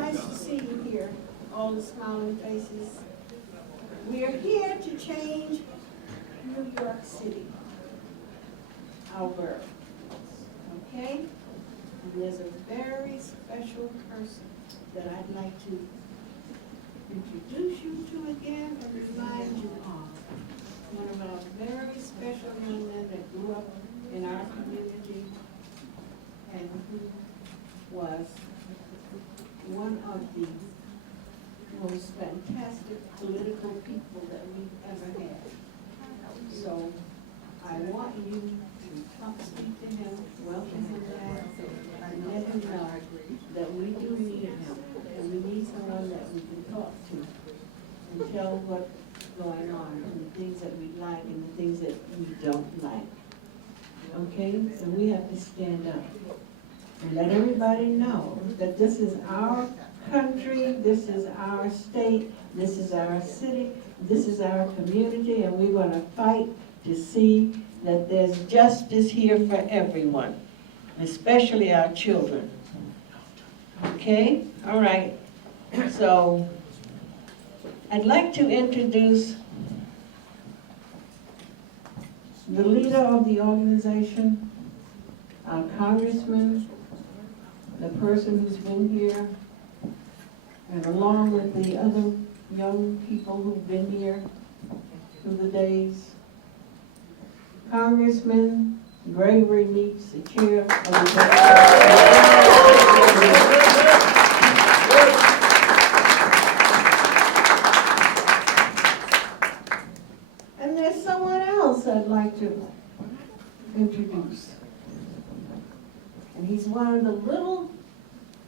nice to see you here, all the smiling faces. We are here to change New York City, our borough, okay? And there's a very special person that I'd like to introduce you to again and remind you of. One of our very special young men that grew up in our community and who was one of the most fantastic political people that we've ever had. So I want you to come speak to him, welcome him back, and let him know that we do need him. And we need someone that we can talk to and tell what's going on and the things that we like and the things that we don't like. Okay? So we have to stand up and let everybody know that this is our country, this is our state, this is our city, this is our community, and we're going to fight to see that there's justice here for everyone, especially our children. Okay? All right. So I'd like to introduce the leader of the organization, our Congressman, the person who's been here, and along with the other young people who've been here through the days, Congressman Gregory Meeks, the chair of the And there's someone else I'd like to introduce. And he's one of the little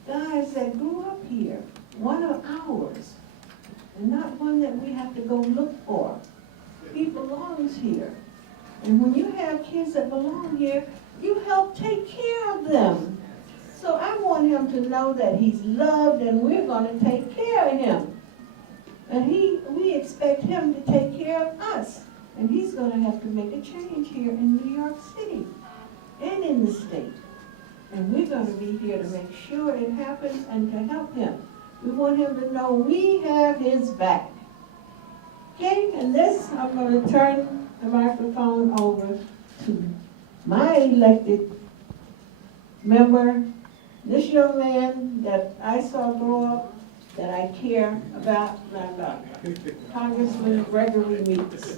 guys that grew up here, one of ours, and not one that we have to go look for. He belongs here. And when you have kids that belong here, you help take care of them. So I want him to know that he's loved and we're going to take care of him. And we expect him to take care of us. And he's going to have to make a change here in New York City and in the state. And we're going to be here to make sure it happens and to help him. We want him to know we have his back. Okay, and this, I'm going to turn the microphone over to my elected member, this young man that I saw grow up, that I care about, and I love, Congressman Gregory Meeks.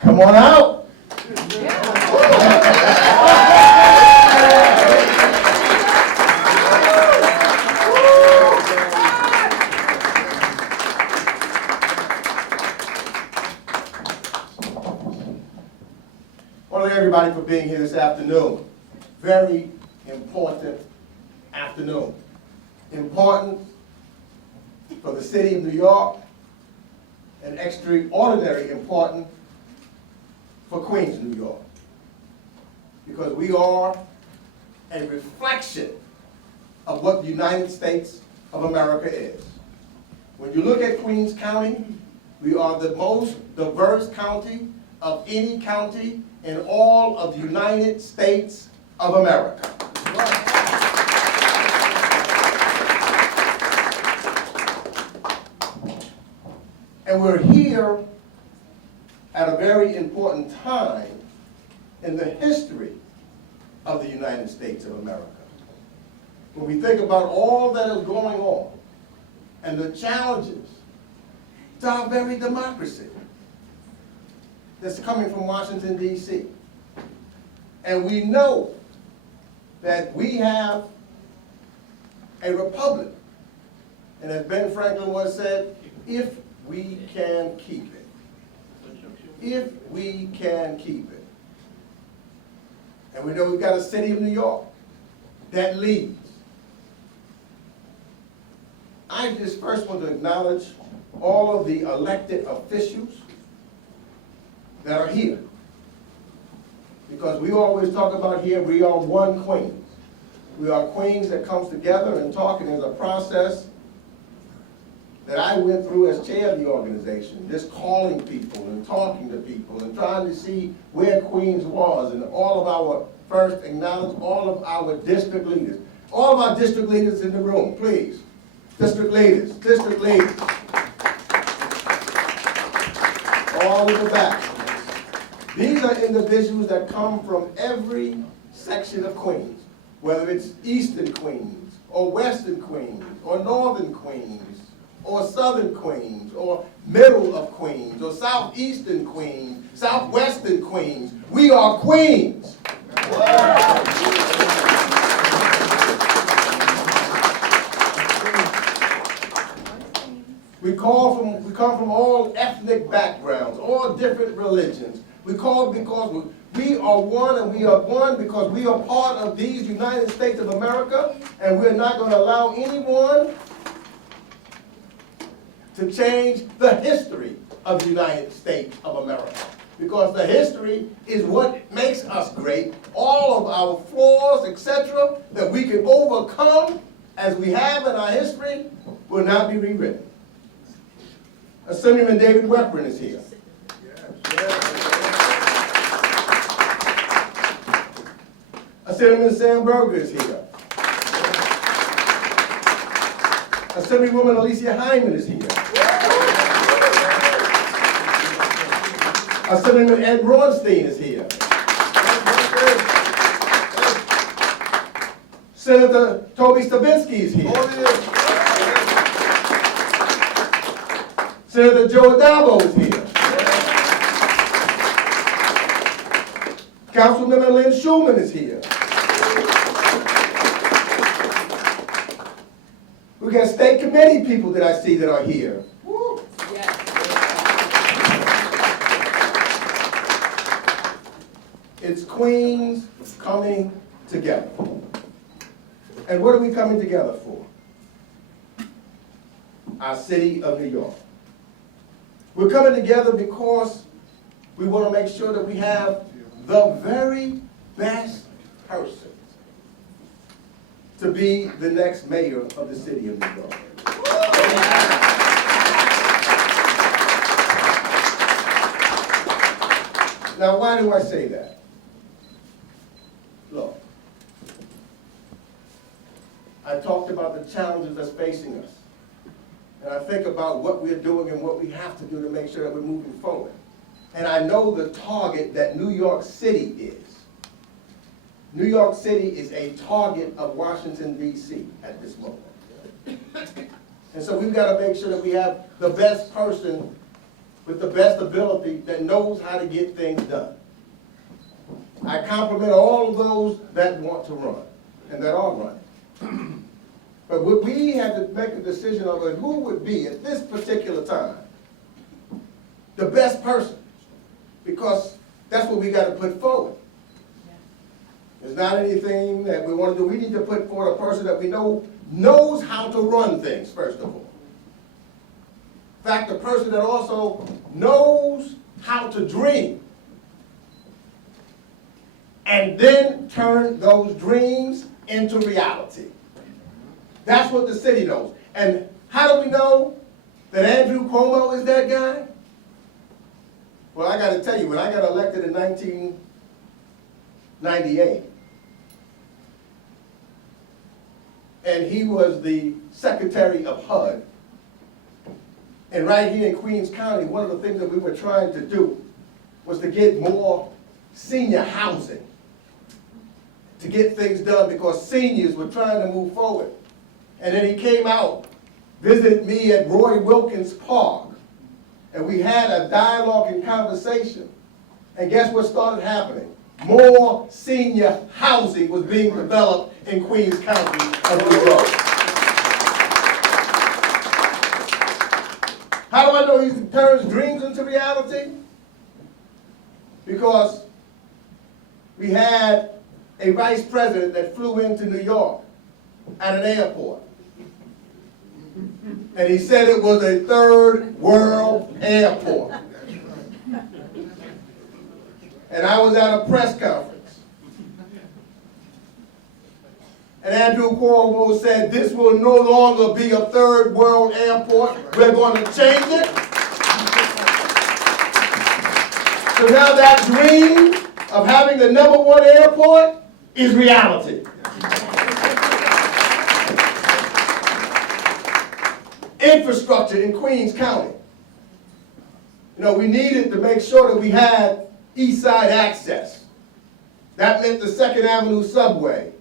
Come on out. I want to thank everybody for being here this afternoon. Very important afternoon. Important for the city of New York and extraordinary important for Queens, New York, because we are a reflection of what the United States of America is. When you look at Queens County, we are the most diverse county of any county in all of the United States of America. And we're here at a very important time in the history of the United States of America. When we think about all that is going on and the challenges to our very democracy that's coming from Washington, D.C. And we know that we have a republic. And as Ben Franklin once said, if we can keep it. If we can keep it. And we know we've got a city of New York that leads. I just first want to acknowledge all of the elected officials that are here. Because we always talk about here, we are one Queens. We are Queens that comes together and talk, and there's a process that I went through as chair of the organization, just calling people and talking to people and trying to see where Queens was, and all of our, first acknowledge all of our district leaders. All of our district leaders in the room, please. District leaders, district leaders. All in the back. These are individuals that come from every section of Queens, whether it's Eastern Queens, or Western Queens, or Northern Queens, or Southern Queens, or middle of Queens, or Southeastern Queens, Southwestern Queens. We are Queens. We come from all ethnic backgrounds, all different religions. We call because we are one, and we are one because we are part of these United States of America, and we're not going to allow anyone to change the history of the United States of America. Because the history is what makes us great. All of our flaws, etc., that we can overcome as we have in our history will not be rewritten. Assemblyman David Weprin is here. Assemblyman Sam Berger is here. Assemblywoman Alicia Hyman is here. Assemblyman Ed Braunstein is here. Senator Toby Stavinsky is here. Senator Joe Adabo is here. Councilmember Lynn Schuman is here. We got state committee people that I see that are here. Woo. It's Queens coming together. And what are we coming together for? Our city of New York. We're coming together because we want to make sure that we have the very best person to be the next mayor of the city of New York. Now, why do I say that? Look, I talked about the challenges that's facing us. And I think about what we're doing and what we have to do to make sure that we're moving forward. And I know the target that New York City is. New York City is a target of Washington, D.C. at this moment. And so we've got to make sure that we have the best person with the best ability that knows how to get things done. I compliment all of those that want to run and that are running. But we had to make a decision of who would be, at this particular time, the best person. Because that's what we got to put forward. It's not anything that we want to do. We need to put forward a person that we know knows how to run things, first of all. In fact, a person that also knows how to dream. And then turn those dreams into reality. That's what the city knows. And how do we know that Andrew Cuomo is that guy? Well, I got to tell you, when I got elected in 1998, and he was the Secretary of HUD, and right here in Queens County, one of the things that we were trying to do was to get more senior housing, to get things done because seniors were trying to move forward. And then he came out, visited me at Roy Wilkins Park, and we had a dialogue and conversation. And guess what started happening? More senior housing was being developed in Queens County of New York. How do I know he turns dreams into reality? Because we had a vice president that flew into New York at an airport. And he said it was a third world airport. And I was at a press conference. And Andrew Cuomo said, this will no longer be a third world airport. We're going to change it. So now that dream of having the #1 airport is reality. Infrastructure in Queens County. You know, we needed to make sure that we had east side access. That meant the 2nd Avenue subway.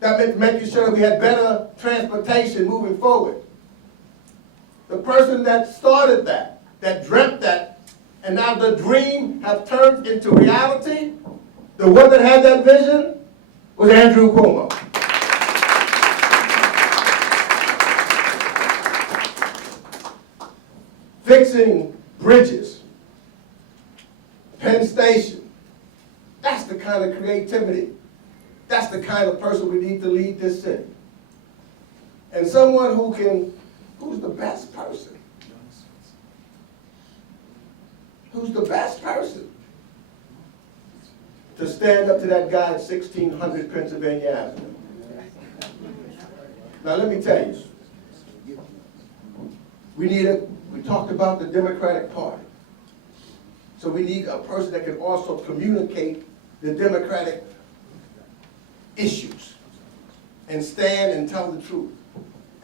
That meant making sure that we had better transportation moving forward. The person that started that dreamt that, and now the dream have turned into reality, the one that had that vision was Andrew Cuomo. Fixing bridges, Penn Station. That's the kind of creativity. That's the kind of person we need to lead this city. And someone who's the best person? Who's the best person to stand up to that guy at 1600 Pennsylvania Avenue? Now let me tell you, we talked about the Democratic Party. So we need a person that can also communicate the Democratic issues and stand and tell the truth.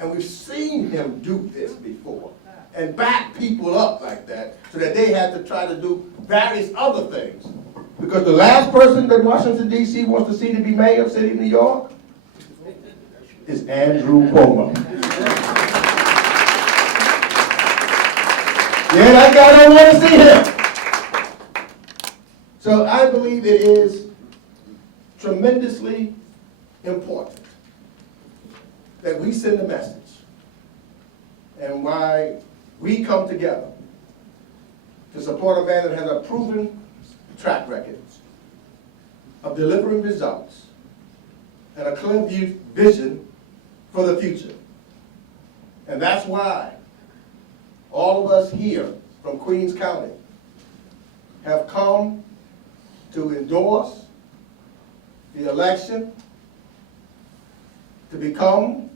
And we've seen him do this before and back people up like that so that they had to try to do various other things. Because the last person that Washington, D.C. wants to see to be mayor of the city of New York is Andrew Cuomo. Yeah, that guy don't want to see him. So I believe it is tremendously important that we send a message, and why we come together to support a man that has a proven track record of delivering results and a clear vision for the future. And that's why all of us here from Queens County have come to endorse the election to become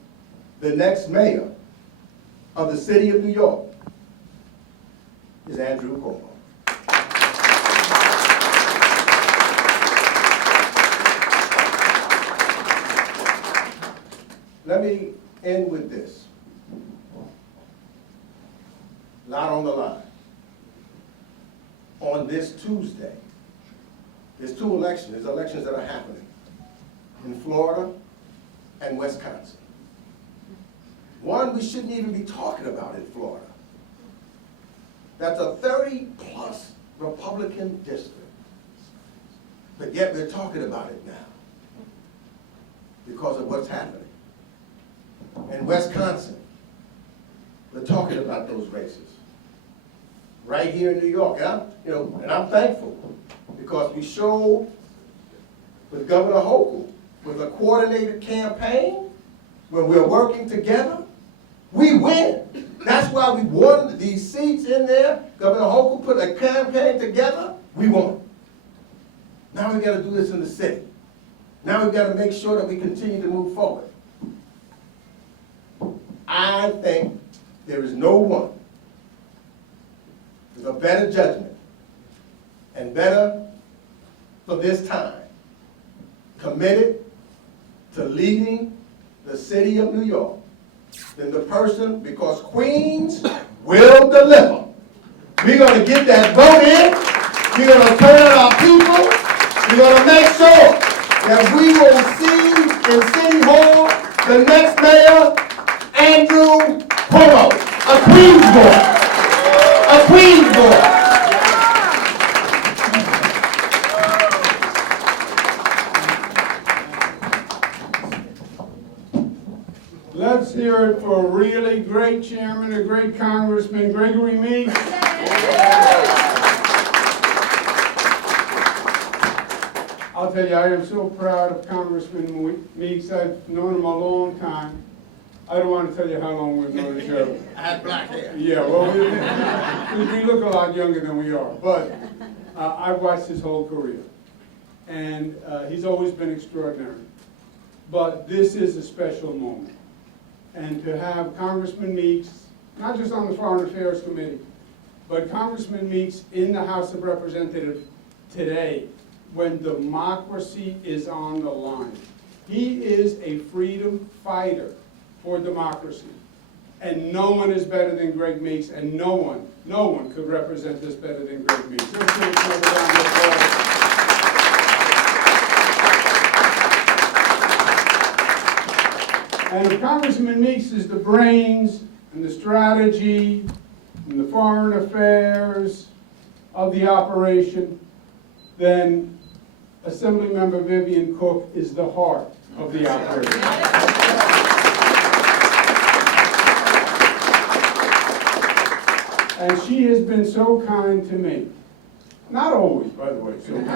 the next mayor of the city of New York is Andrew Cuomo. Let me end with this. Not on the line. On this Tuesday, there's two elections. There's elections that are happening in Florida and Wisconsin. One we shouldn't even be talking about in Florida. That's a 30-plus Republican district. But yet we're talking about it now because of what's happening. In Wisconsin, we're talking about those races. Right here in New York, and I'm thankful because we showed with Governor Hochul, with a coordinated campaign, when we're working together, we win. That's why we won these seats in there. Governor Hochul put a campaign together, we won. Now we got to do this in the city. Now we've got to make sure that we continue to move forward. I think there is no one with a better judgment and better for this time, committed to leading the city of New York than the person, because Queens will deliver. We're going to get that vote in. We're going to turn out our people. We're going to make sure that we will see in City Hall the next mayor, Andrew Cuomo, a Queens boy. A Queens boy. Let's hear it for a really great chairman, a great Congressman, Gregory Meeks. I'll tell you, I am so proud of Congressman Meeks. I've known him a long time. I don't want to tell you how long we've known each other. I had black hair. Yeah, well, we look a lot younger than we are, but I've watched his whole career, and he's always been extraordinary. but this is a special moment. And to have Congressman Meeks, not just on the Foreign Affairs Committee, but Congressman Meeks in the House of Representatives today, when democracy is on the line. He is a freedom fighter for democracy. And no one is better than Greg Meeks, and no one could represent this better than Greg Meeks. Let's give another round of applause. And if Congressman Meeks is the brains and the strategy and the foreign affairs of the operation, then Assemblymember Vivian Cook is the heart of the operation. And she has been so kind to me. Not always, by the way, so kind.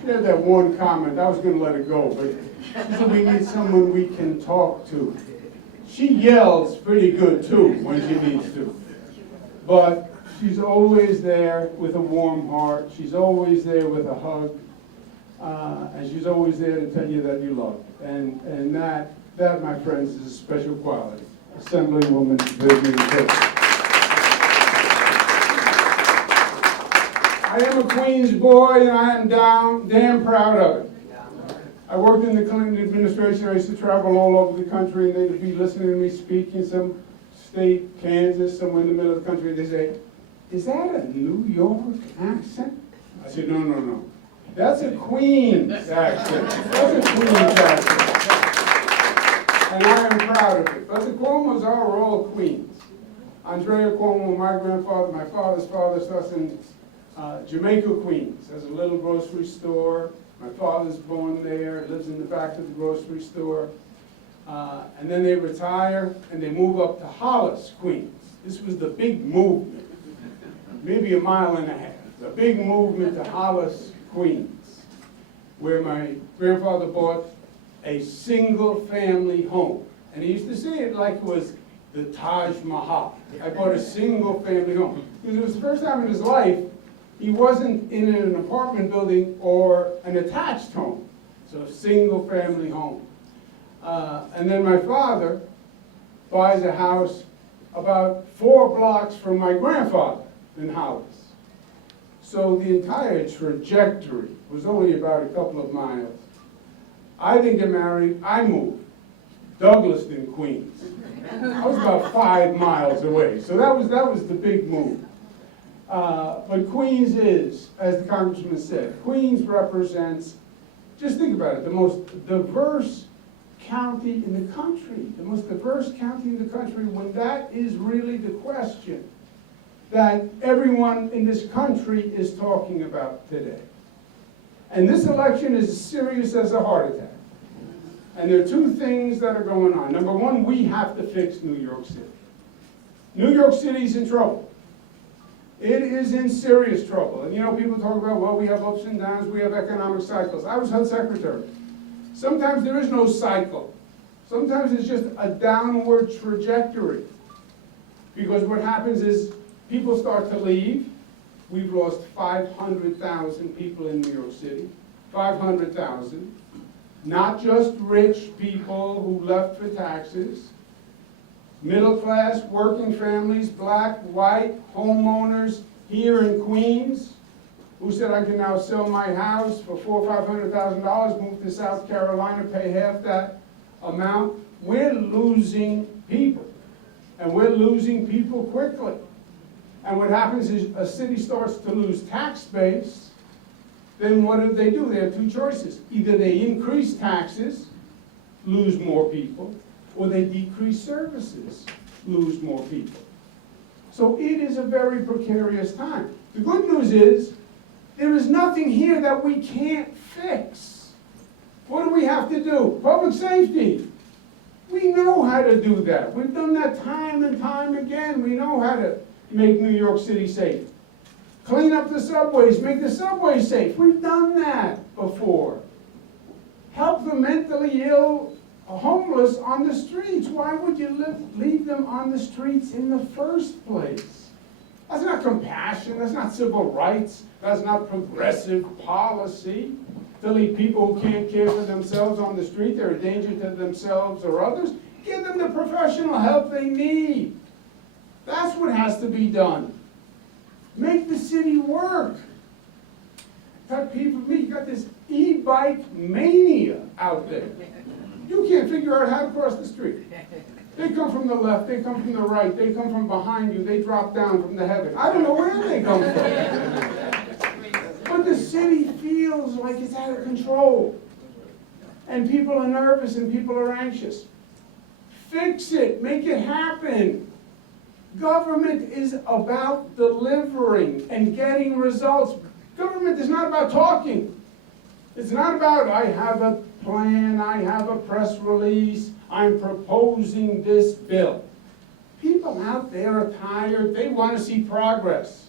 She had that one comment, I was going to let it go, but she said we need someone we can talk to. She yells pretty good too when she needs to. But she's always there with a warm heart. She's always there with a hug. And she's always there to tell you that you love her. And that, my friends, is a special quality. Assemblywoman Vivian Cook. I am a Queens boy, and I am damn proud of it. I worked in the Clinton administration. I used to travel all over the country, and they'd be listening to me speak in some state, Kansas, somewhere in the middle of the country. They say, "Is that a New York accent?" I said, No. That's a Queens accent. That's a Queens accent. And I am proud of it. But the Cuomos are all Queens. Andrea Cuomo, my grandfather, my father's father, starts in Jamaica, Queens. There's a little grocery store. My father's born there, lives in the back of the grocery store. And then they retire and they move up to Hollis, Queens. This was the big movement, maybe a mile and a half. The big movement to Hollis, Queens, where my grandfather bought a single family home. And he used to say it like it was the Taj Mahal. I bought a single family home. Because it was the first time in his life he wasn't in an apartment building or an attached home. So a single family home. And then my father buys a house about 4 blocks from my grandfather in Hollis. So the entire trajectory was only about a couple of miles. I didn't get married, I moved. Douglaston, Queens. I was about 5 miles away, so that was the big move. But Queens is, as the Congressman said, Queens represents, just think about it, the most diverse county in the country. The most diverse county in the country, when that is really the question that everyone in this country is talking about today. And this election is as serious as a heart attack. And there are 2 things that are going on. Number one, we have to fix New York City. New York City's in trouble. It is in serious trouble. And you know, people talk about, well, we have ups and downs, we have economic cycles. I was HUD secretary. Sometimes there is no cycle. Sometimes it's just a downward trajectory. Because what happens is people start to leave. We've lost 500,000 people in New York City. 500,000. Not just rich people who left for taxes. Middle class, working families, black, white, homeowners here in Queens who said, I can now sell my house for $400,000 or $500,000, move to South Carolina, pay half that amount. We're losing people. And we're losing people quickly. And what happens is a city starts to lose tax base, then what do? They have 2 choices. Either they increase taxes, lose more people, or they decrease services, lose more people. So it is a very precarious time. The good news is, there is nothing here that we can't fix. What do we have to do? Public safety. We know how to do that. We've done that time and time again. We know how to make New York City safe. Clean up the subways, make the subways safe. We've done that before. Help the mentally ill, homeless on the streets. Why would you leave them on the streets in the first place? That's not compassion, that's not civil rights, that's not progressive policy. to leave people who can't care for themselves on the street, they're a danger to themselves or others. Give them the professional help they need. That's what has to be done. Make the city work. Got people, you got this e-bike mania out there. You can't figure out how to cross the street. They come from the left, they come from the right, they come from behind you, they drop down from the heaven. I don't know where they come from. But the city feels like it's out of control. And people are nervous and people are anxious. Fix it, make it happen. Government is about delivering and getting results. Government is not about talking. It's not about, I have a plan, I have a press release, I'm proposing this bill. People out there are tired, they want to see progress.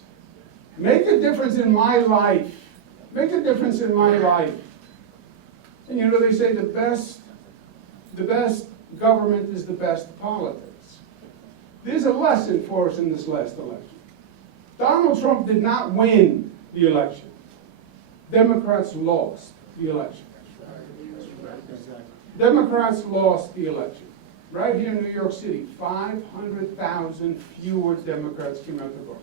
Make a difference in my life. Make a difference in my life. And you know, they say the best government is the best politics. There's a lesson for us in this last election. Donald Trump did not win the election. Democrats lost the election. Democrats lost the election. Right here in New York City, 500,000 fewer Democrats came out to vote.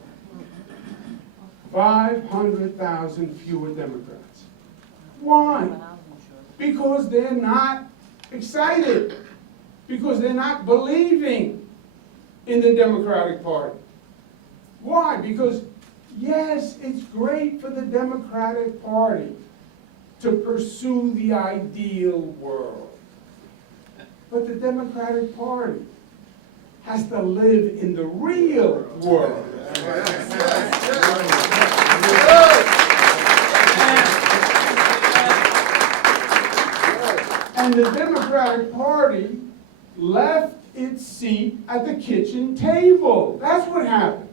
500,000 fewer Democrats. Why? Because they're not excited. Because they're not believing in the Democratic Party. Why? Because, yes, it's great for the Democratic Party to pursue the ideal world. But the Democratic Party has to live in the real world. And the Democratic Party left its seat at the kitchen table. That's what happened.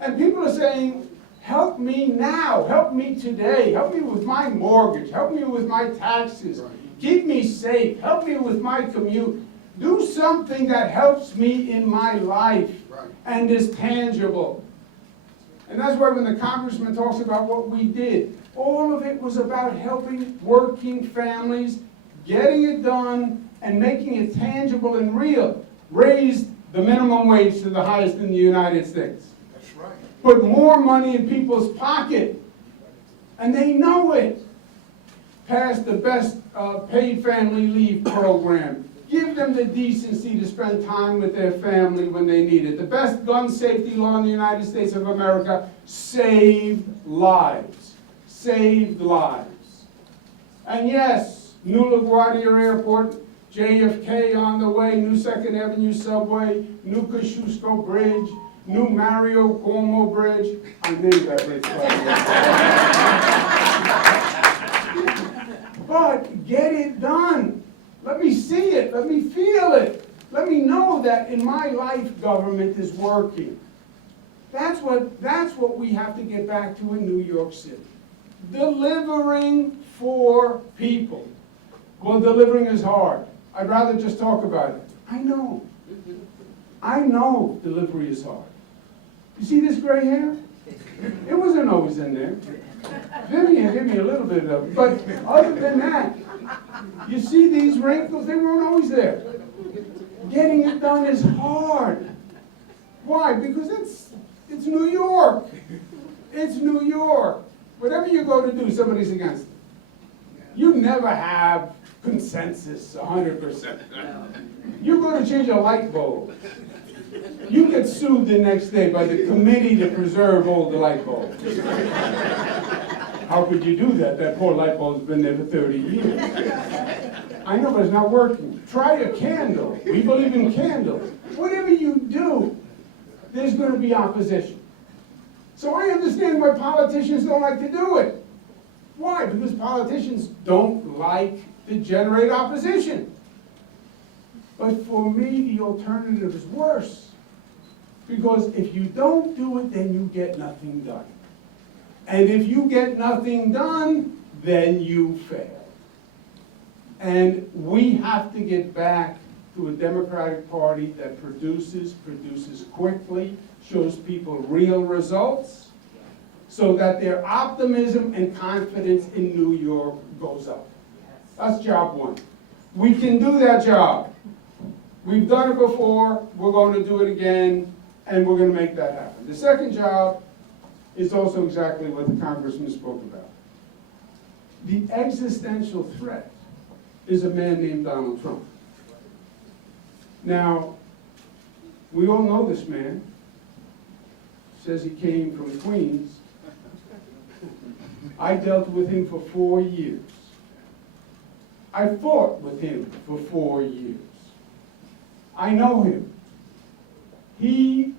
And people are saying, help me now, help me today, help me with my mortgage, help me with my taxes, keep me safe, help me with my commute. Do something that helps me in my life and is tangible. And that's why when the Congressman talks about what we did, all of it was about helping working families, getting it done, and making it tangible and real. Raised the minimum wage to the highest in the United States. That's right. Put more money in people's pocket, and they know it. Passed the best paid family leave program. Give them the decency to spend time with their family when they need it. The best gun safety law in the United States of America saved lives. Saved lives. And yes, new LaGuardia Airport, JFK on the way, new 2nd Avenue subway, new Kosciuszko Bridge, new Mario Cuomo Bridge. I named that bridge. But get it done. Let me see it. Let me feel it. Let me know that in my life government is working. That's what we have to get back to in New York City. Delivering for people. Well, delivering is hard. I'd rather just talk about it. I know. I know delivery is hard. You see this gray hair? It wasn't always in there. Vivian gave me a little bit of it. But other than that, you see these wrinkles? They weren't always there. Getting it done is hard. Why? Because it's New York. It's New York. Whatever you go to do, somebody's against it. You never have consensus 100%. You go to change a light bulb. You get sued the next day by the committee to preserve all the light bulbs. How could you do that? That poor light bulb's been there for 30 years. I know, but it's not working. Try a candle. We believe in candles. Whatever you do, there's going to be opposition. So I understand why politicians don't like to do it. Why? Because politicians don't like to generate opposition. But for me, the alternative is worse. Because if you don't do it, then you get nothing done. And if you get nothing done, then you fail. And we have to get back to a Democratic Party that produces quickly, shows people real results, so that their optimism and confidence in New York goes up. That's job one. We can do that job. We've done it before, we're going to do it again, and we're going to make that happen. The second job is also exactly what the Congressman spoke about. The existential threat is a man named Donald Trump. Now, we all know this man. Says he came from Queens. I dealt with him for 4 years. I fought with him for 4 years. I know him. He,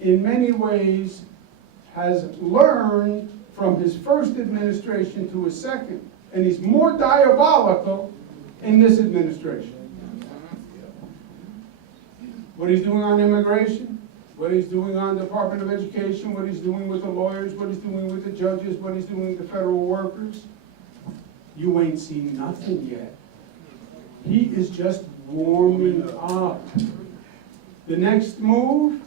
in many ways, has learned from his first administration to his second, and he's more diabolical in this administration. What he's doing on immigration, what he's doing on the Department of Education, what he's doing with the lawyers, what he's doing with the judges, what he's doing with the federal workers, you ain't seen nothing yet. He is just warming up. The next move,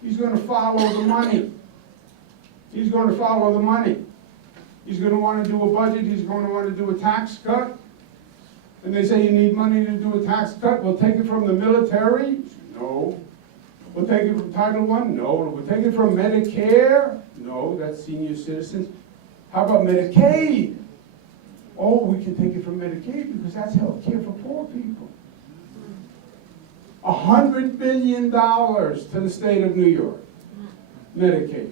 he's going to follow the money. He's going to follow the money. He's going to want to do a budget. He's going to want to do a tax cut. And they say you need money to do a tax cut. We'll take it from the military. No. We'll take it from Title I. No. We'll take it from Medicare. No, that's senior citizens. How about Medicaid? Oh, we can take it from Medicaid because that's health care for poor people. $100 billion to the state of New York, Medicaid.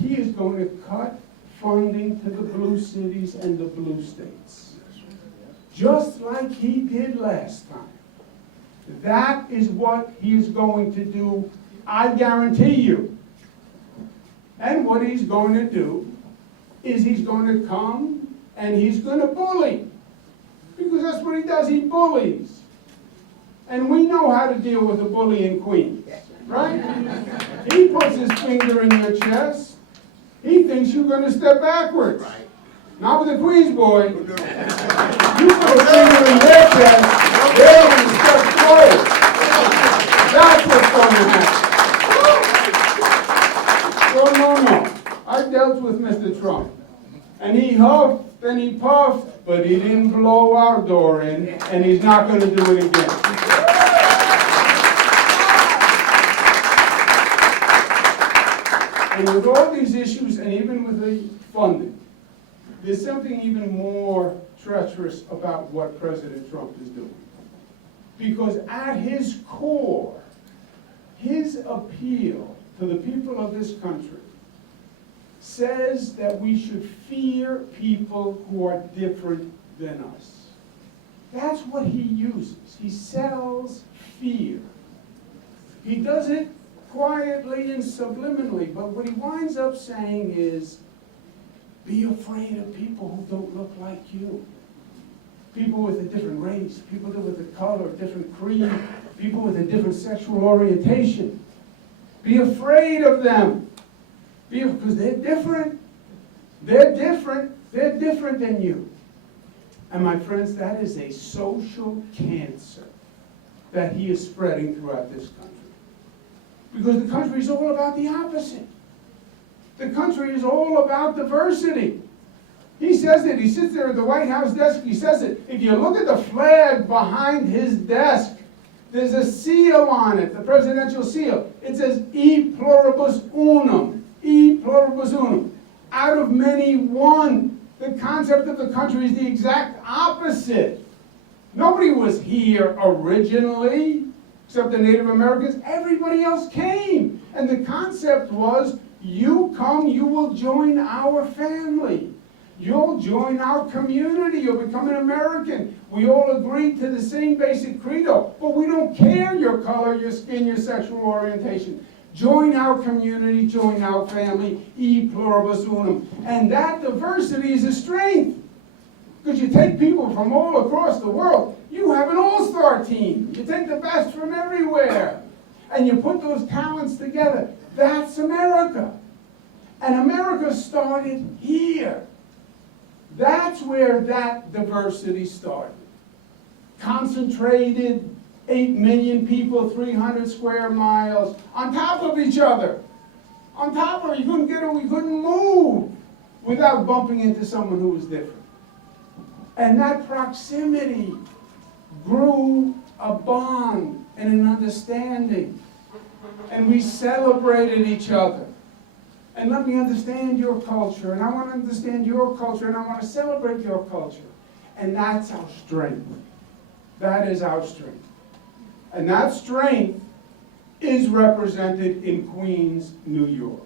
He is going to cut funding to the blue cities and the blue states, just like he did last time. That is what he is going to do, I guarantee you. And what he's going to do is he's going to come and he's going to bully, because that's what he does, he bullies. And we know how to deal with a bully in Queens, right? He puts his finger in your chest. He thinks you're going to step backwards. Right. Not with a Queens boy. You put a finger in their chest, they're going to step forward. That's what's going to happen. No. I dealt with Mr. Trump. And he huffed and he puffed, but he didn't blow our door in, and he's not going to do it again. And with all these issues, and even with the funding, there's something even more treacherous about what President Trump is doing. Because at his core, his appeal to the people of this country says that we should fear people who are different than us. That's what he uses. He sells fear. He does it quietly and subliminally, but what he winds up saying is, be afraid of people who don't look like you. People with a different race, people with a color, different creed, people with a different sexual orientation. Be afraid of them. Because they're different. They're different. They're different than you. And my friends, that is a social cancer that he is spreading throughout this country. Because the country is all about the opposite. The country is all about diversity. He says it. He sits there at the White House desk. He says it. If you look at the flag behind his desk, there's a seal on it, the presidential seal. It says, E pluribus unum. E pluribus unum. Out of many, one. The concept of the country is the exact opposite. Nobody was here originally, except the Native Americans. Everybody else came. And the concept was, you come, you will join our family. You'll join our community. You'll become an American. We all agree to the same basic credo, but we don't care your color, your skin, your sexual orientation. Join our community, join our family, e pluribus unum. And that diversity is a strength. Because you take people from all across the world. You have an all-star team. You take the best from everywhere. And you put those talents together. That's America. And America started here. That's where that diversity started. Concentrated, 8 million people, 300 square miles, on top of each other. on top of it. You couldn't get away, you couldn't move without bumping into someone who was different. And that proximity grew a bond and an understanding. And we celebrated each other. And let me understand your culture, and I want to understand your culture, and I want to celebrate your culture. And that's our strength. That is our strength. And that strength is represented in Queens, New York.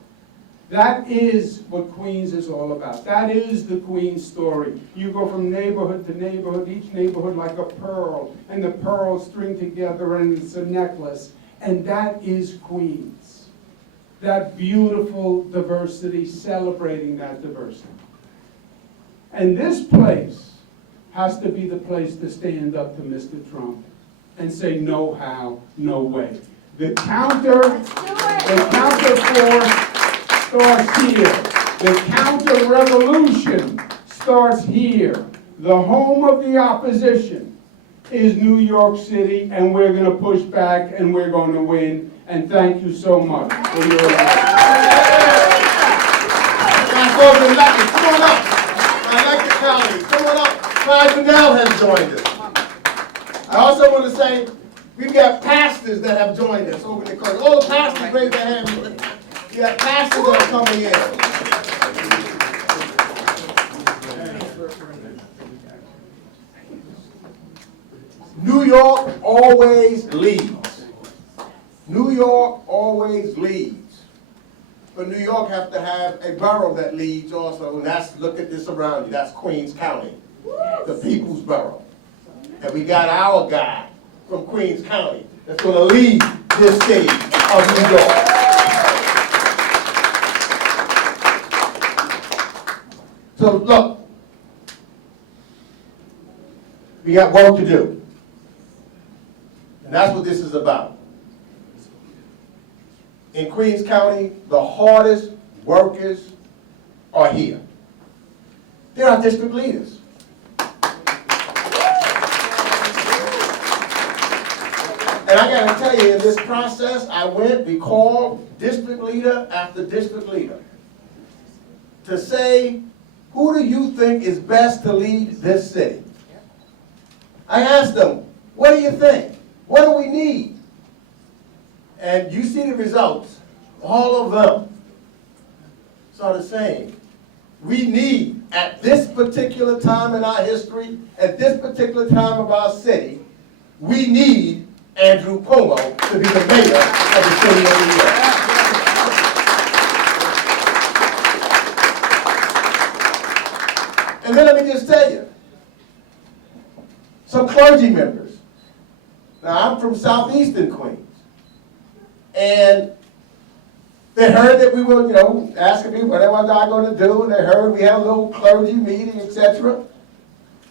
That is what Queens is all about. That is the Queens story. You go from neighborhood to neighborhood, each neighborhood like a pearl, and the pearls string together and it's a necklace. And that is Queens. That beautiful diversity, celebrating that diversity. And this place has to be the place to stand up to Mr. Trump and say no how, no way. The counter force starts here. The counter-revolution starts here. The home of the opposition is New York City, and we're going to push back, and we're going to win. And thank you so much for your attention. Come on up. I like the colleagues. Come on up. Clyde Fennell has joined us. I also want to say we've got pastors that have joined us over the course. All the pastors, raise their hands. We got pastors that are coming in. New York always leads. New York always leads. But New York has to have a borough that leads also, and that's, look at this around you, that's Queens County, the people's borough. And we got our guy from Queens County that's going to lead this city of New York. So look, we got work to do. And that's what this is about. In Queens County, the hardest workers are here. They're our district leaders. And I got to tell you, in this process, we called district leader after district leader to say, who do you think is best to lead this city? I asked them, what do you think? What do we need? And you see the results. All of them started saying, we need, at this particular time in our history, at this particular time of our city, we need Andrew Cuomo to be the mayor of the city of New York. And then let me just tell you, some clergy members. Now, I'm from southeastern Queens. And they heard that we were, asking me what was I going to do, and they heard we had a little clergy meeting, etc.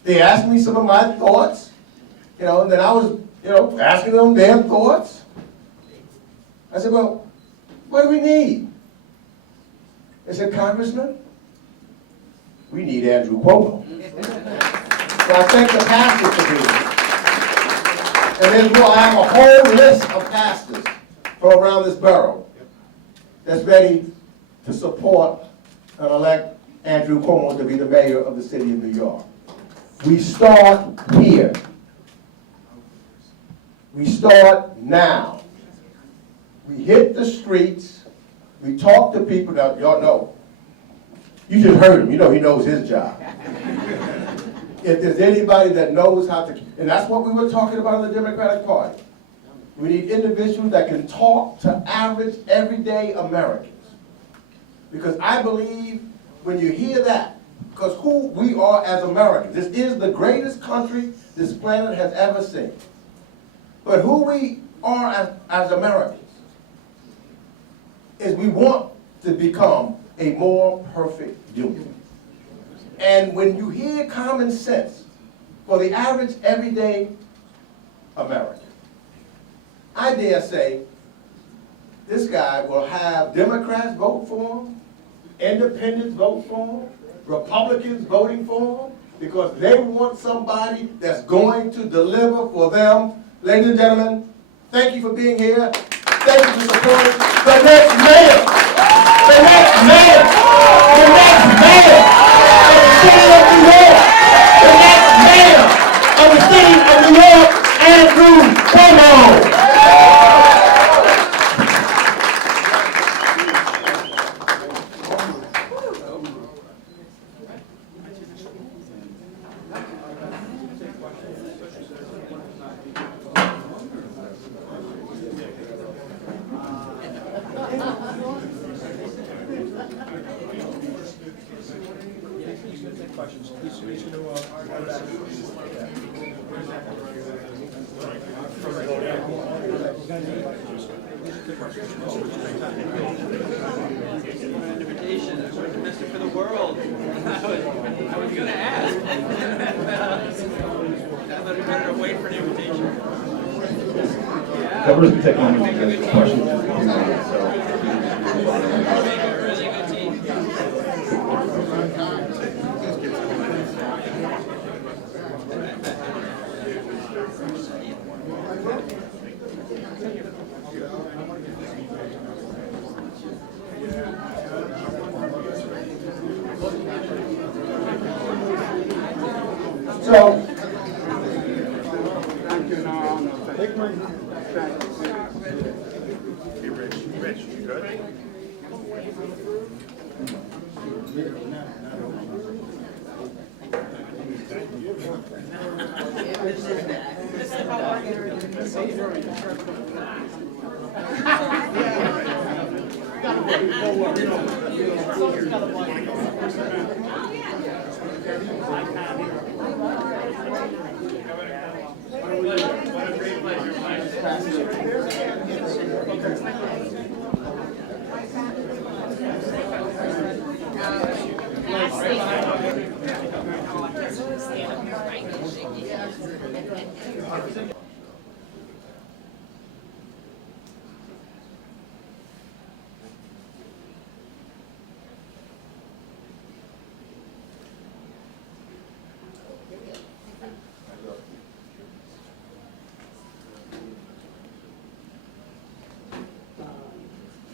They asked me some of my thoughts, and then I was, asking them their thoughts. I said, well, what do we need? They said, Congressman, we need Andrew Cuomo. So I thank the pastors for being here. And then we'll have a whole list of pastors from around this borough that's ready to support and elect Andrew Cuomo to be the mayor of the city of New York. We start here. We start now. We hit the streets. We talk to people that y'all know. You just heard him. He knows his job. If there's anybody that knows how to, and that's what we were talking about in the Democratic Party. We need individuals that can talk to average, everyday Americans. Because I believe when you hear that, because who we are as Americans, this is the greatest country this planet has ever seen. But who we are as Americans is we want to become a more perfect union. And when you hear common sense for the average, everyday American, I dare say this guy will have Democrats vote for him, independents vote for him, Republicans voting for him, because they want somebody that's going to deliver for them. Ladies and gentlemen, thank you for being here. Thank you for supporting the next mayor. the next mayor of the city of New York, the next mayor of the city of New York, Cuomo. For the world. I was gonna ask. I thought you better to wait for an invitation. Governors can take moments to ask questions. Make a really good team. So, thank you, no, thank you. Hey, Rich, you good?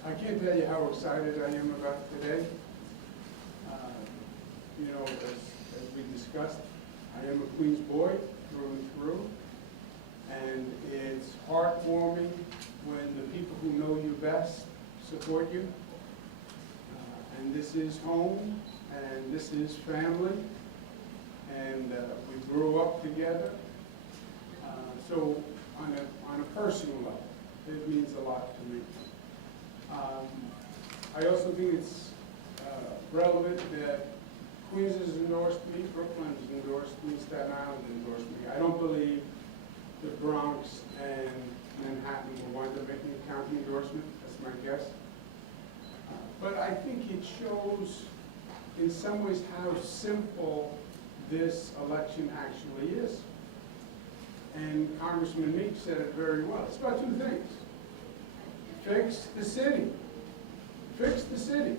I can't tell you how excited I am about today. You know, as we discussed, I am a Queens boy through and through, and it's heartwarming when the people who know you best support you. And this is home, and this is family, and we grew up together. So on a personal level, it means a lot to me. I also think it's relevant that Queens has endorsed me, Brooklyn has endorsed me, Staten Island endorsed me. I don't believe the Bronx and Manhattan will wind up making a county endorsement. That's my guess. But I think it shows in some ways how simple this election actually is. And Congressman Meeks said it very well. It's about two things. Fix the city. Fix the city.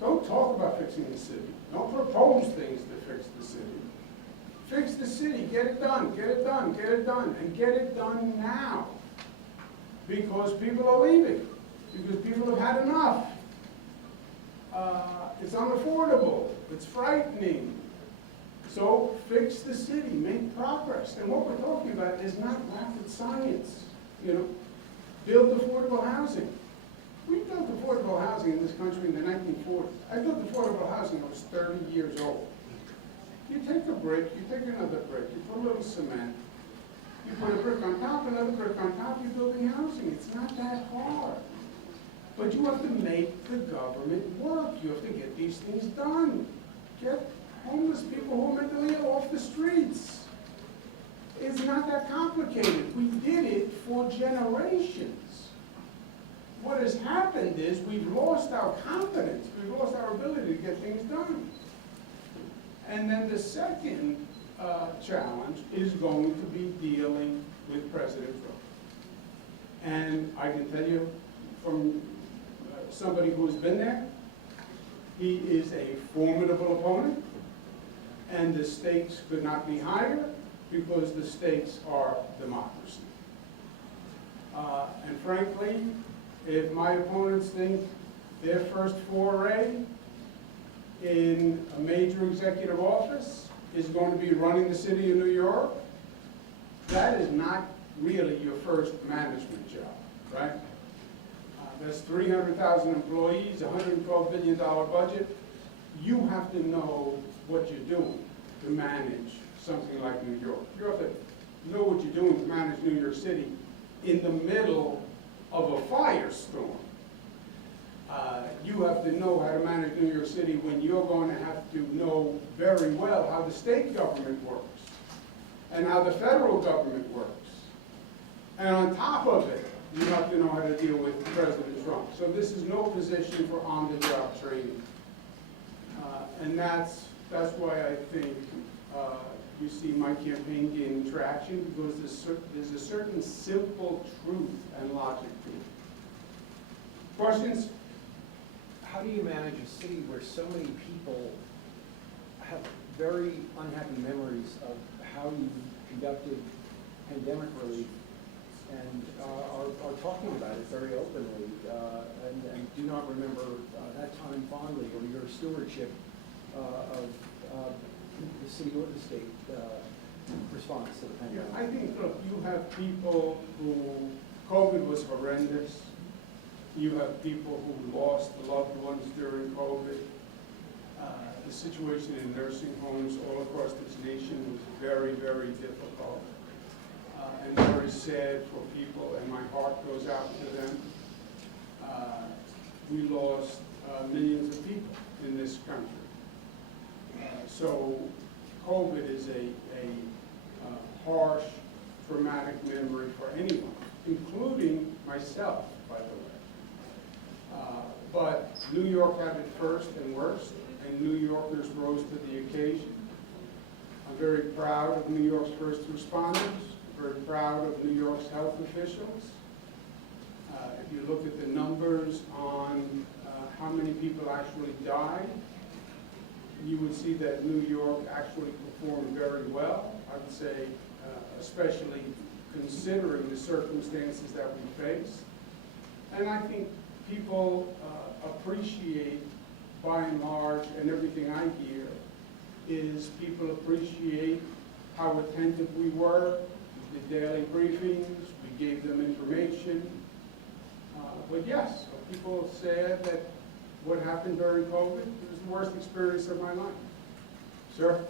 Don't talk about fixing the city. Don't propose things to fix the city. Fix the city. Get it done. Get it done. Get it done. And get it done now. Because people are leaving. Because people have had enough. It's unaffordable. It's frightening. So fix the city. Make progress. And what we're talking about is not rocket science. You know, build affordable housing. We built affordable housing in this country in the 1940s. I built affordable housing when I was 30 years old. You take a brick, you take another brick, you put a little cement, you put a brick on top, another brick on top, you're building housing. It's not that hard. But you have to make the government work. You have to get these things done. Get homeless people who are mentally ill off the streets. It's not that complicated. We did it for generations. What has happened is we've lost our confidence. We've lost our ability to get things done. And then the second challenge is going to be dealing with President Trump. And I can tell you from somebody who's been there, he is a formidable opponent, and the stakes could not be higher because the stakes are democracy. And frankly, if my opponents think their first foray in a major executive office is going to be running the city of New York. That is not really your first management job, right? That's 300,000 employees, $112 billion budget. You have to know what you're doing to manage something like New York. You have to know what you're doing to manage New York City in the middle of a firestorm. You have to know how to manage New York City when you're going to have to know very well how the state government works and how the federal government works. And on top of it, you have to know how to deal with President Trump. So this is no position for on-the-job training. And that's why I think you see my campaign gaining traction, because there's a certain simple truth and logic to it. Questions? How do you manage a city where so many people have very unhappy memories of how you conducted pandemic relief and are talking about it very openly and do not remember that time fondly, or your stewardship of the city or the state response to the Yeah, pandemic? I think, look, you have people who, COVID was horrendous. You have people who lost loved ones during COVID. The situation in nursing homes all across this nation was very, very difficult and very sad for people, and my heart goes out to them. We lost millions of people in this country. So COVID is a harsh, traumatic memory for anyone, including myself, by the way. But New York had it first and worst, and New Yorkers rose to the occasion. I'm very proud of New York's first responders, very proud of New York's health officials. If you look at the numbers on how many people actually died, you would see that New York actually performed very well, I would say, especially considering the circumstances that we face. And I think people appreciate, by and large, and everything I hear, is people appreciate how attentive we were, the daily briefings, we gave them information. But yes, people said that what happened during COVID was the worst experience of my life. Sir?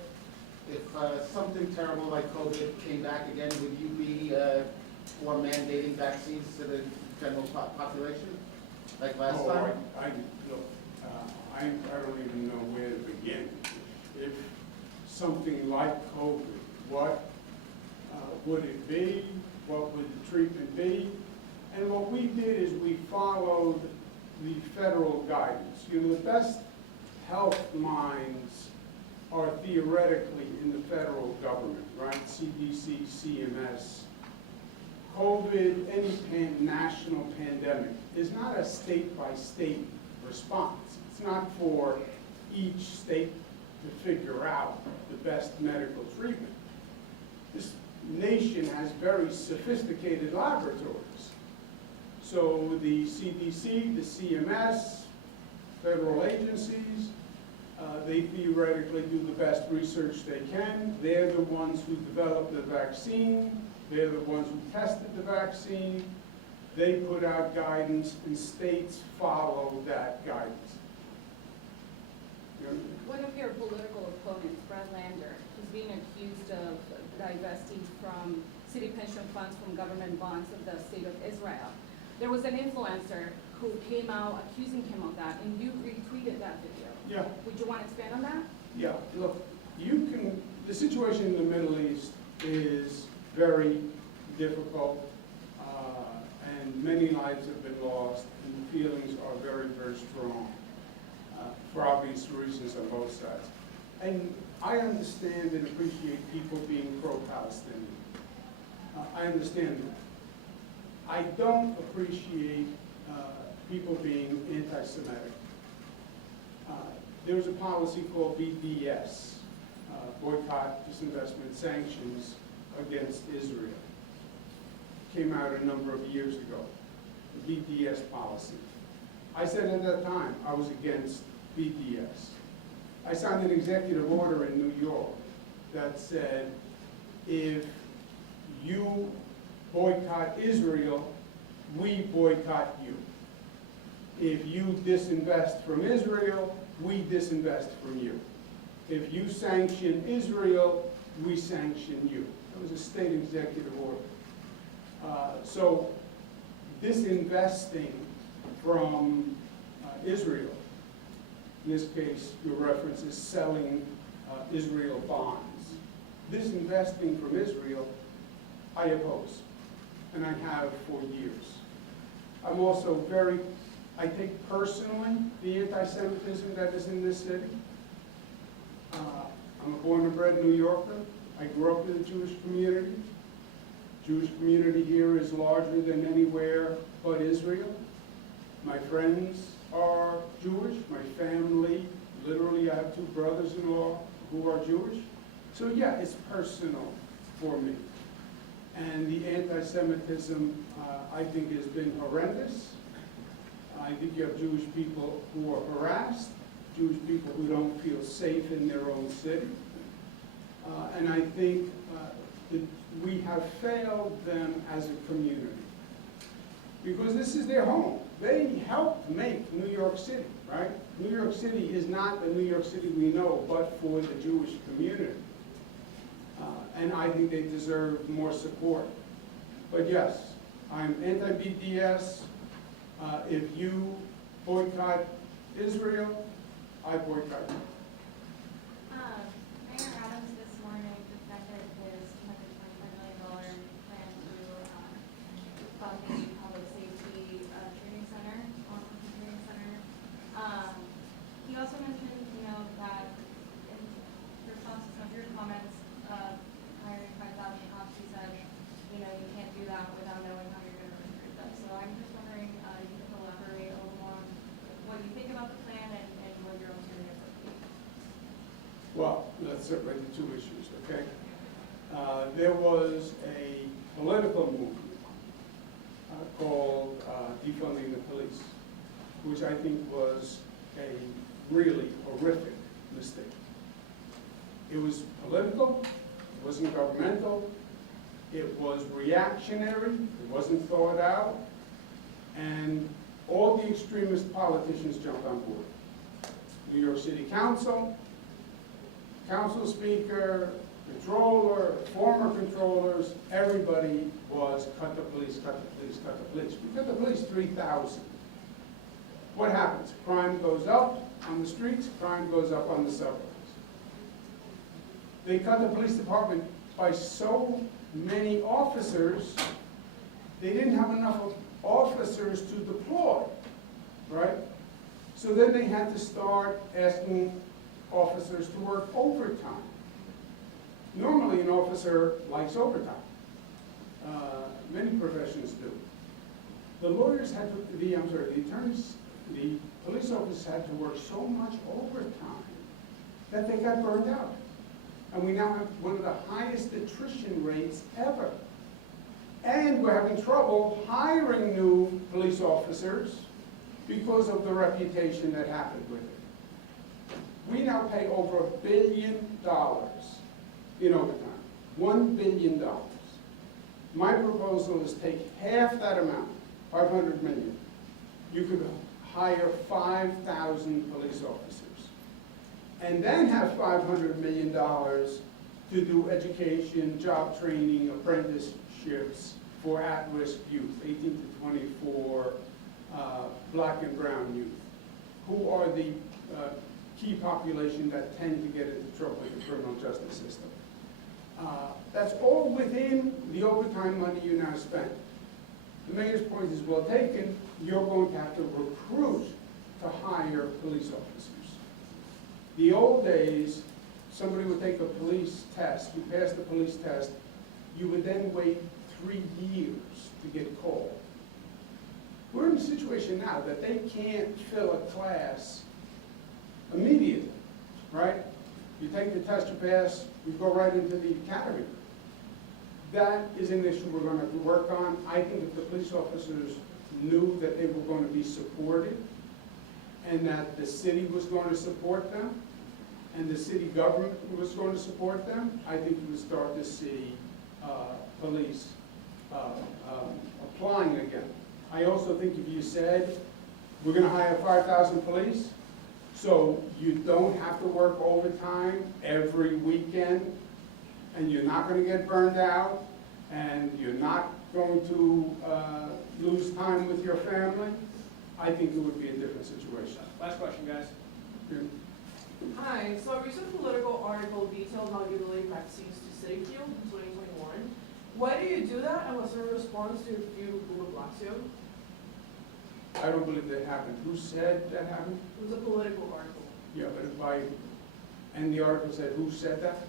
If something terrible like COVID came back again, would you be for mandating vaccines to the general population, like last time? I don't even know where to begin. If something like COVID, what would it be? What would the treatment be? And what we did is we followed the federal guidance. You know, the best health minds are theoretically in the federal government, right? CDC, CMS. COVID, any national pandemic, is not a state-by-state response. It's not for each state to figure out the best medical treatment. This nation has very sophisticated laboratories. So the CDC, the CMS, federal agencies, they theoretically do the best research they can. They're the ones who developed the vaccine. They're the ones who tested the vaccine. They put out guidance, and states follow that guidance. One of your political opponents, Brad Lander, is being accused of divesting from city pension funds from government bonds of the state of Israel. There was an influencer who came out accusing him of that, and you retweeted that video. Yeah. Would you want to expand on that? Yeah, look, the situation in the Middle East is very difficult, and many lives have been lost, and the feelings are very, very strong, for obvious reasons on both sides. And I understand and appreciate people being pro-Palestinian. I understand that. I don't appreciate people being anti-Semitic. There's a policy called BDS, boycott, disinvestment, sanctions against Israel. Came out a number of years ago, the BDS policy. I said at that time I was against BDS. I signed an executive order in New York that said, if you boycott Israel, we boycott you. If you disinvest from Israel, we disinvest from you. If you sanction Israel, we sanction you. It was a state executive order. So disinvesting from Israel, in this case, your reference is selling Israel bonds. Disinvesting from Israel, I oppose, and I have for years. I'm also I take personally the anti-Semitism that is in this city. I'm a born and bred New Yorker. I grew up in the Jewish community. Jewish community here is larger than anywhere but Israel. My friends are Jewish. My family, literally I have 2 brothers-in-law who are Jewish. So yeah, it's personal for me. And the anti-Semitism, I think, has been horrendous. I think you have Jewish people who are harassed, Jewish people who don't feel safe in their own city. And I think that we have failed them as a community. Because this is their home. They helped make New York City, right? New York City is not the New York City we know, but for the Jewish community. And I think they deserve more support. But yes, I'm anti-BDS. If you boycott Israel, I boycott you. Mayor Adams this morning defended his $225 million plan to fund the public safety training center, Washington Training Center. He also mentioned, that in response to some of your comments, hiring 5,000 cops, he said, you can't do that without knowing how you're going to recruit them. So I'm just wondering, you can elaborate a little more on what you think about the plan and what your alternative would be. Well, let's separate the 2 issues, okay? There was a political movement called defunding the police, which I think was a really horrific mistake. It was political, it wasn't governmental, it was reactionary, it wasn't thought out, and all the extremist politicians jumped on board. New York City Council, council speaker, controller, former controllers, everybody was cut the police, cut the police, cut the police. We cut the police 3,000. What happens? Crime goes up on the streets, crime goes up on the subways. They cut the police department by so many officers, they didn't have enough officers to deploy, right? So then they had to start asking officers to work overtime. Normally an officer likes overtime. Many professions do. The lawyers had to, the attorneys, the police officers had to work so much overtime that they got burned out. And we now have one of the highest attrition rates ever. And we're having trouble hiring new police officers because of the reputation that happened with it. We now pay over $1 billion in overtime. $1 billion. My proposal is take half that amount, $500 million. You could hire 5,000 police officers. And then have $500 million to do education, job training, apprenticeships for at-risk youth, 18 to 24, black and brown youth, who are the key population that tend to get into trouble in the criminal justice system. That's all within the overtime money you now spend. The mayor's point is well taken. You're going to have to recruit to hire police officers. The old days, somebody would take a police test, you pass the police test, you would then wait 3 years to get called. We're in a situation now that they can't fill a class immediately, right? You take the test, you pass, you go right into the academy. That is an issue we're going to work on. I think if the police officers knew that they were going to be supported and that the city was going to support them, and the city government was going to support them, I think you would start to see police applying again. I also think if you said, we're going to hire 5,000 police, so you don't have to work overtime every weekend, and you're not going to get burned out, and you're not going to lose time with your family, I think it would be a different situation. Last question, guys. Hi, so a recent political article detailed how you delay vaccines to City Field in 2021. Why do you do that, and what's your response to a few Google blocks you? I don't believe that happened. Who said that happened? It was a political article. Yeah, but if I, and the article said, who said that?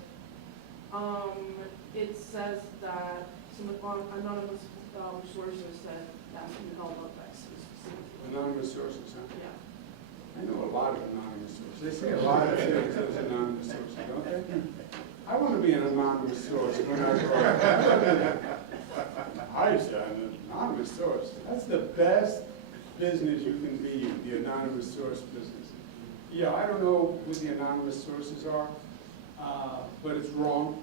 It says that some anonymous sources said that you held up vaccines specifically. Anonymous sources, huh? Yeah. I know a lot of anonymous sources. They say a lot of things as anonymous sources, don't they? I want to be an anonymous source when I grow up. I used to have an anonymous source. That's the best business you can be in, the anonymous source business. Yeah, I don't know who the anonymous sources are, but it's wrong.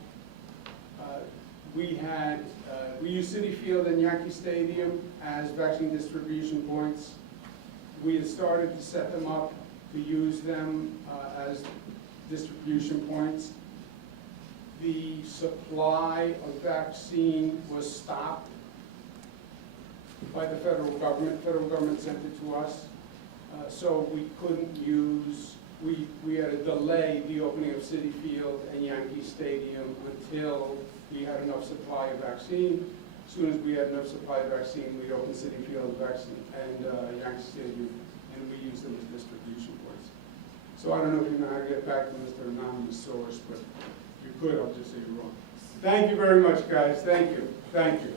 We used Citi Field and Yankee Stadium as vaccine distribution points. We had started to set them up to use them as distribution points. The supply of vaccine was stopped by the federal government. The federal government sent it to us. So we couldn't use, we had to delay the opening of Citi Field and Yankee Stadium until we had enough supply of vaccine. As soon as we had enough supply of vaccine, we opened Citi Field vaccine and Yankee Stadium, and we used them as distribution points. So I don't know if you know how to get back to Mr. Anonymous Source, but if you could, I'll just say you're wrong. Thank you very much, guys. Thank you. Thank you.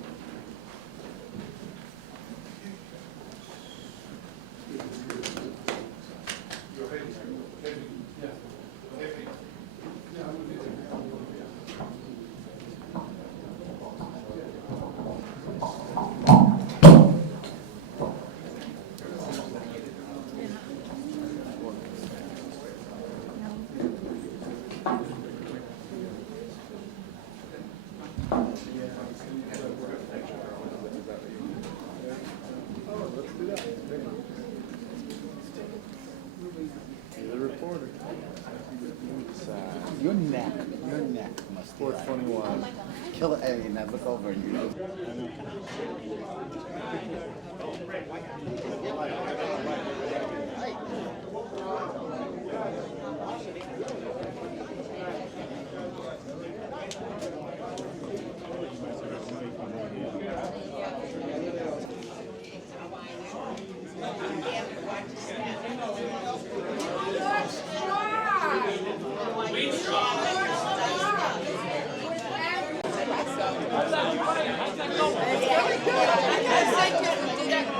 Your neck must be 421. Kill it, and I look over and you know.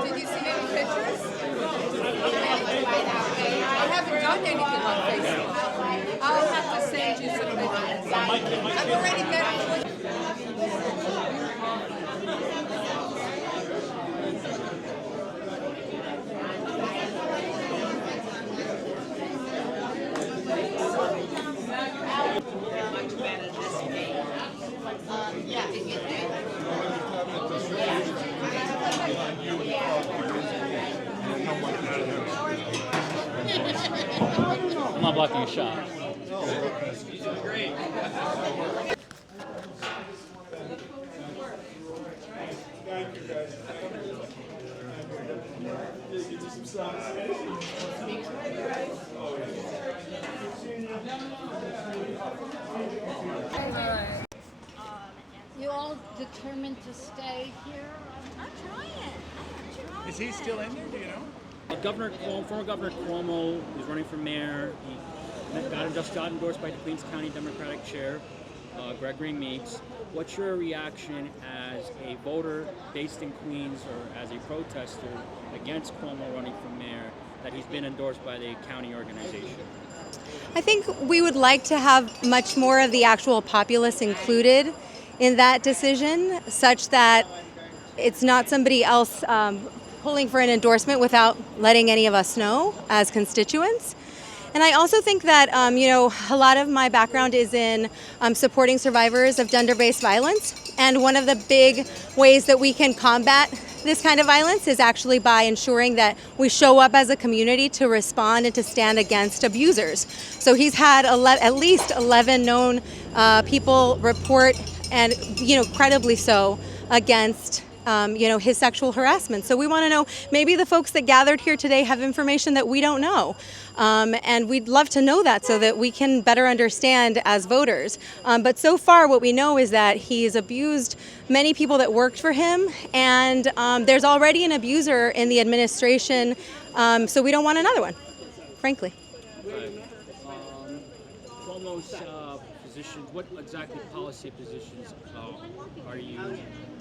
Did you see any pictures? I haven't done anything on Facebook. I'll have to send you some pictures. I've already been. I'm not blocking a shot. Great. Thank you, guys. Get you some socks. You all determined to stay here? I'm trying. Is he still in there? Do you know? Governor Cuomo, former Governor Cuomo, who's running for mayor. He just got endorsed by the Queens County Democratic Chair, Gregory Meeks. What's your reaction as a voter based in Queens or as a protester against Cuomo running for mayor that he's been endorsed by the county organization? I think we would like to have much more of the actual populace included in that decision, such that it's not somebody else pulling for an endorsement without letting any of us know as constituents. And I also think that, a lot of my background is in supporting survivors of gender-based violence. And one of the big ways that we can combat this kind of violence is actually by ensuring that we show up as a community to respond and to stand against abusers. So he's had at least 11 known people report, and credibly so, against his sexual harassment. So we want to know, maybe the folks that gathered here today have information that we don't know. And we'd love to know that so that we can better understand as voters. But so far what we know is that he's abused many people that worked for him, and there's already an abuser in the administration, so we don't want another one, frankly. Cuomo's positions, what exactly policy positions are you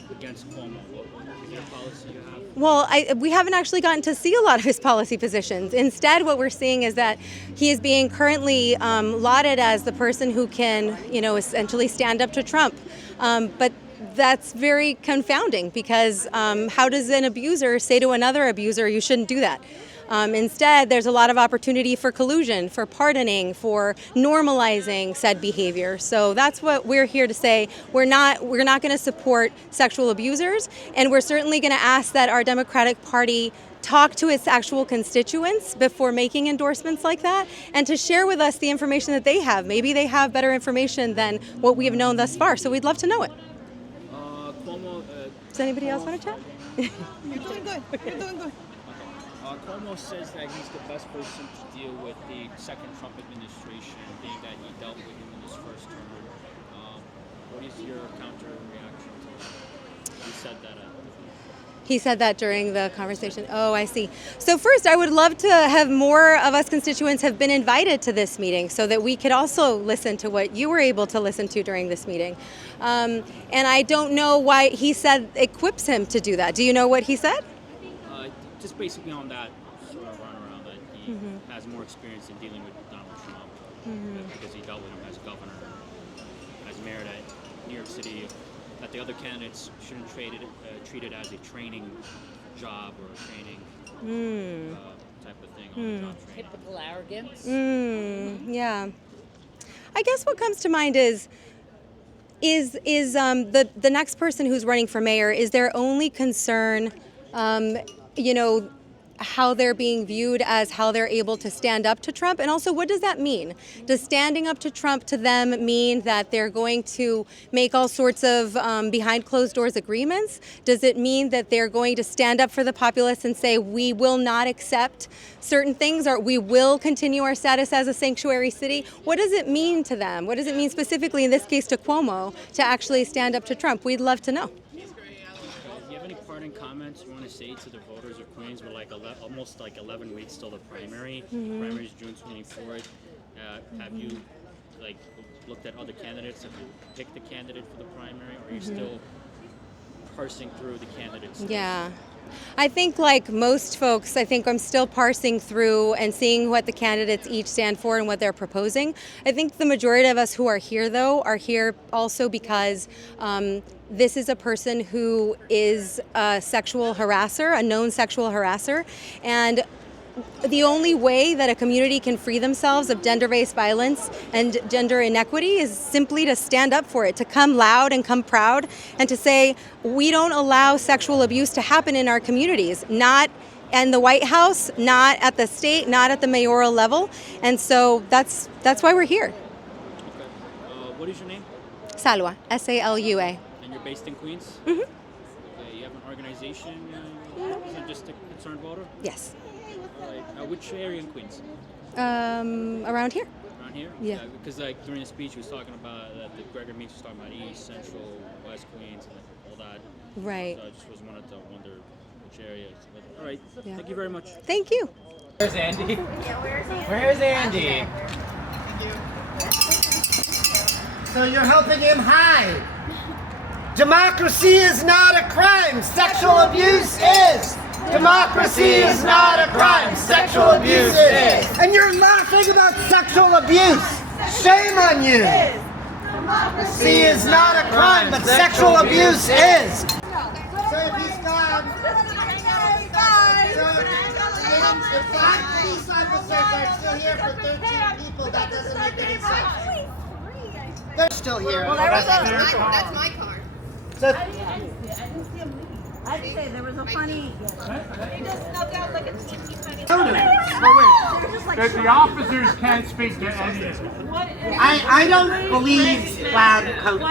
against Cuomo? What is your policy you have? Well, we haven't actually gotten to see a lot of his policy positions. Instead, what we're seeing is that he is being currently lauded as the person who can, essentially stand up to Trump. But that's very confounding, because how does an abuser say to another abuser, you shouldn't do that? Instead, there's a lot of opportunity for collusion, for pardoning, for normalizing said behavior. So that's what we're here to say. We're not going to support sexual abusers, and we're certainly going to ask that our Democratic Party talk to its actual constituents before making endorsements like that, and to share with us the information that they have. Maybe they have better information than what we have known thus far, so we'd love to know it. Cuomo, Does anybody else want to chat? You're doing good. You're doing good. Cuomo says that he's the best person to deal with the second Trump administration, being that he dealt with him in his first term. What is your counter reaction to that? He said that. He said that during the conversation. Oh, I see. So first, I would love to have more of us constituents have been invited to this meeting so that we could also listen to what you were able to listen to during this meeting. And I don't know why he said equips him to do that. Do you know what he said? Just basically on that sort of runaround that he has more experience in dealing with Donald Trump because he dealt with him as governor, as mayor at New York City, that the other candidates shouldn't treat it as a training job or a training type of thing, on-the-job training. Typical arrogance. Yeah. I guess what comes to mind is the next person who's running for mayor, is their only concern how they're being viewed as how they're able to stand up to Trump? And also, what does that mean? Does standing up to Trump to them mean that they're going to make all sorts of behind closed doors agreements? Does it mean that they're going to stand up for the populace and say, we will not accept certain things, or we will continue our status as a sanctuary city? What does it mean to them? What does it mean specifically, in this case to Cuomo, to actually stand up to Trump? We'd love to know. Do you have any parting comments you want to say to the voters of Queens? We're almost 11 weeks till the primary. Primary is June 24th. Have you looked at other candidates? Have you picked a candidate for the primary, or are you still parsing through the candidates? Yeah. I think like most folks, I think I'm still parsing through and seeing what the candidates each stand for and what they're proposing. I think the majority of us who are here, though, are here also because this is a person who is a sexual harasser, a known sexual harasser, and the only way that a community can free themselves of gender-based violence and gender inequity is simply to stand up for it, to come loud and come proud, and to say, we don't allow sexual abuse to happen in our communities, not in the White House, not at the state, not at the mayoral level. And so that's why we're here. Okay. What is your name? Salwa, S-A-L-U-A. And you're based in Queens? Mm-hmm. Okay, you have an organization, is it just a concerned voter? Yes. Which area in Queens? Around here. Around here? Yeah. Because during the speech, he was talking about that Gregory Meeks was talking about East, Central, West Queens, and all that. Right. So I just wanted to wonder which area. But, all right. Yeah. Thank you very much. Thank you. Where's Andy? Where's Andy? So you're helping him hide. Democracy is not a crime. Sexual abuse is. Democracy is not a crime. Sexual abuse is. And you're laughing about sexual abuse. Shame on you. Democracy is not a crime, but sexual abuse is. So if he's gone. If 5 police officers are still here for 13 people, that doesn't make any sense. They're still here. Well, that's my car. So, I didn't see him leave. I'd say there was a funny. He just snuck out like a teeny tiny. The officers can't speak to any of it. I don't believe plaid coat.